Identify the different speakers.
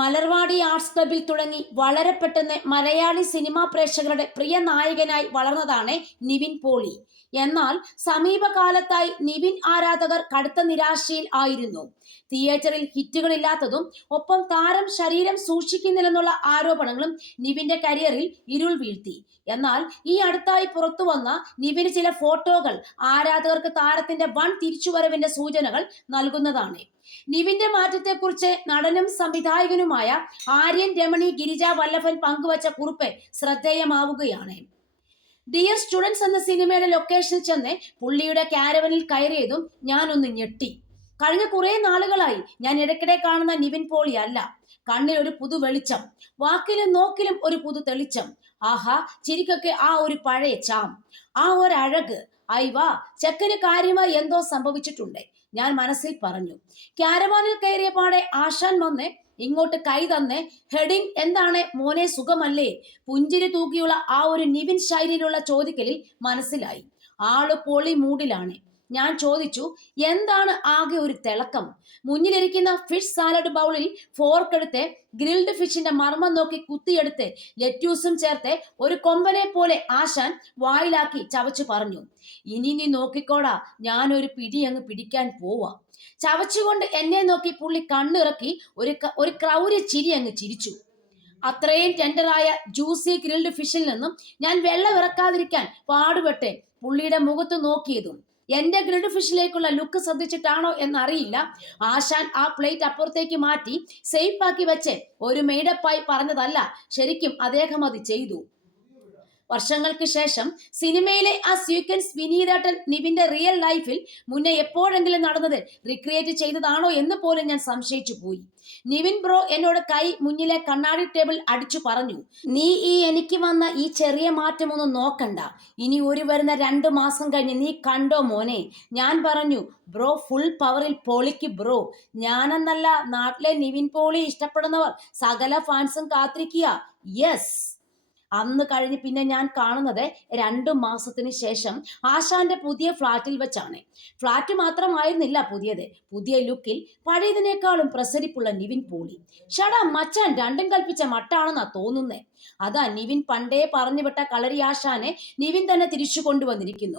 Speaker 1: Malarvadi arts ക്ലബിൽ തുടങ്ങി വളരെ പെട്ടെന്ന് മലയാളി സിനിമാ പ്രേക്ഷകരുടെ പ്രിയ നായകനായി വളർന്നതാണ് നിവിൻ പോളി. എന്നാൽ സമീപകാലത്തായി നിവിൻ ആരാധകർ കടുത്ത നിരാശയിൽ ആയിരുന്നു. തിയേറ്ററിൽ ഹിറ്റുകളില്ലാത്തതും ഒപ്പം താരം ശരീരം സൂക്ഷിക്കുന്നില്ലെന്നുള്ള ആരോപണങ്ങളും നിവിന്റെ കരിയറിൽ ഇരുൾ വീഴ്ത്തി. എന്നാൽ ഈ അടുത്തായി പുറത്തു വന്ന നിവിന് ചില ഫോട്ടോകൾ ആരാധകർക്ക് താരത്തിന്റെ വൺ തിരിച്ചുവരവിന്റെ സൂചനകൾ നൽകുന്നതാണ്. നിവിന്റെ മാറ്റത്തെക്കുറിച്ച് നടനും സംവിധായകനുമായ ആര്യൻ രമണി ഗിരിജ വല്ലഭൻ പങ്കുവച്ച കുറിപ്പ് ശ്രദ്ധേയമാവുകയാണ്. ഡിയർ സ്റ്റുഡൻസ് എന്ന സിനിമയുടെ ലൊക്കേഷനിൽ ചെന്ന് പുള്ളിയുടെ കാരവനിൽ കയറിയതും ഞാനൊന്ന് ഞെട്ടി. കഴിഞ്ഞ കുറേ നാളുകളായി ഞാൻ ഇടയ്ക്കിടെ കാണുന്ന നിവിൻ പോളി അല്ല. കണ്ണിൽ ഒരു പുതു വെളിച്ചം വാക്കിലും നോക്കിലും ഒരു പുതു തെളിച്ചം. ആഹാ ചിരിക്കൊക്കെ ആ ഒരു പഴയ ചാം. ആ ഒരു അഴക് അയവാ ചെക്കന് കാര്യമായി എന്തോ സംഭവിച്ചിട്ടുണ്ട്. ഞാൻ മനസ്സിൽ പറഞ്ഞു. ക്യാരവാനിൽ കയറിയ പാടെ ആശാൻ വന്ന് ഇങ്ങോട്ട് കൈ തന്ന് ഹെഡിങ് എന്താണ്? മോനെ സുഖമല്ലേ? പുഞ്ചിരി തൂക്കിയുള്ള ആ ഒരു നിവിൻ ശൈലിയിലുള്ള ചോദിക്കലിൽ മനസ്സിലായി. ആൾ പൊളി മൂഡിലാണ് ഞാൻ ചോദിച്ചു എന്താണ് ആകെ ഒരു തിളക്കം? മുന്നിലിരിക്കുന്ന ഫിഷ് സാലഡ് ബൗളിൽ ഫോർക്ക് എടുത്ത് ഗ്രിൽഡ് ഫിഷിന്റെ മർമ്മം നോക്കി കുത്തിയെടുത്ത് ലെറ്റ്യൂസും ചേർത്ത് ഒരു കൊമ്പനെ പോലെ ആശാൻ വായിലാക്കി ചവച്ചു പറഞ്ഞു. ഇനി നീ നോക്കിക്കോടാ ഞാനൊരു പിടി അങ്ങ് പിടിക്കാൻ പോവാ. ചവച്ചുകൊണ്ട് എന്നെ നോക്കി പുള്ളി കണ്ണിറക്കി ഒരു ഒരു ക്രൗര്യ ചിരി അങ്ങ് ചിരിച്ചു. അത്രയും ടെൻഡറായ ജ്യൂസി ഗ്രിൽഡ് ഫിഷിൽ നിന്നും ഞാൻ വെള്ളം ഇറക്കാതിരിക്കാൻ പാടുപെട്ട് പുള്ളിയുടെ മുഖത്ത് നോക്കിയതും എന്റെ ഗ്രിഡ് ഫിഷിലേക്കുള്ള ലുക്ക് ശ്രദ്ധിച്ചിട്ടാണോ എന്നറിയില്ല. ആശാൻ ആ പ്ലേറ്റ് അപ്പുറത്തേക്ക് മാറ്റി സേഫ് ആക്കി വെച്ച് ഒരു മെയ്ഡപ്പായി പറഞ്ഞതല്ല. ശരിക്കും അദ്ദേഹം അത് ചെയ്തു. വർഷങ്ങൾക്ക് ശേഷം സിനിമയിലെ ആ സീക്വൻസ് വിനീതേട്ടൻ നിവിന്റെ റിയൽ ലൈഫിൽ മുന്നേ എപ്പോഴെങ്കിലും നടന്നത് റിക്രിയേറ്റ് ചെയ്തതാണോ എന്ന് പോലും ഞാൻ സംശയിച്ചു പോയി. നിവിൻ ബ്രോ എന്നോട് കൈ മുന്നിലെ കണ്ണാടി ടേബിൾ അടിച്ചു പറഞ്ഞു നീ ഈ എനിക്ക് വന്ന ഈ ചെറിയ മാറ്റമൊന്നും നോക്കണ്ട. ഇനി ഒരു വരുന്ന രണ്ട് മാസം കഴിഞ്ഞ് നീ കണ്ടോ മോനെ? ഞാൻ പറഞ്ഞു ബ്രോ ഫുൾ പവറിൽ പോളിക്ക് ബ്രോ. ഞാനെന്നല്ല നാട്ടിലെ നിവിൻ പോളി ഇഷ്ടപ്പെടുന്നവർ. സകല ഫാൻസും കാത്തിരിക്കുക. യെസ് അന്ന് കഴിഞ്ഞ് പിന്നെ ഞാൻ കാണുന്നത് രണ്ടു മാസത്തിന് ശേഷം ആശാന്റെ പുതിയ ഫ്ലാറ്റിൽ വെച്ചാണ്. ഫ്ലാറ്റ് മാത്രമായിരുന്നില്ല പുതിയത്. പുതിയ ലുക്കിൽ പഴയതിനേക്കാളും പ്രസരിപ്പുള്ള നിവിൻ പോളി. ഷടാ മച്ചാൻ രണ്ടും കൽപ്പിച്ച മട്ടാണെന്നാ തോന്നുന്നേ. അതാ നിവിൻ പണ്ടേ പറഞ്ഞു വിട്ട കളരി ആശാനെ നിവിൻ തന്നെ തിരിച്ചു കൊണ്ടുവന്നിരിക്കുന്നു.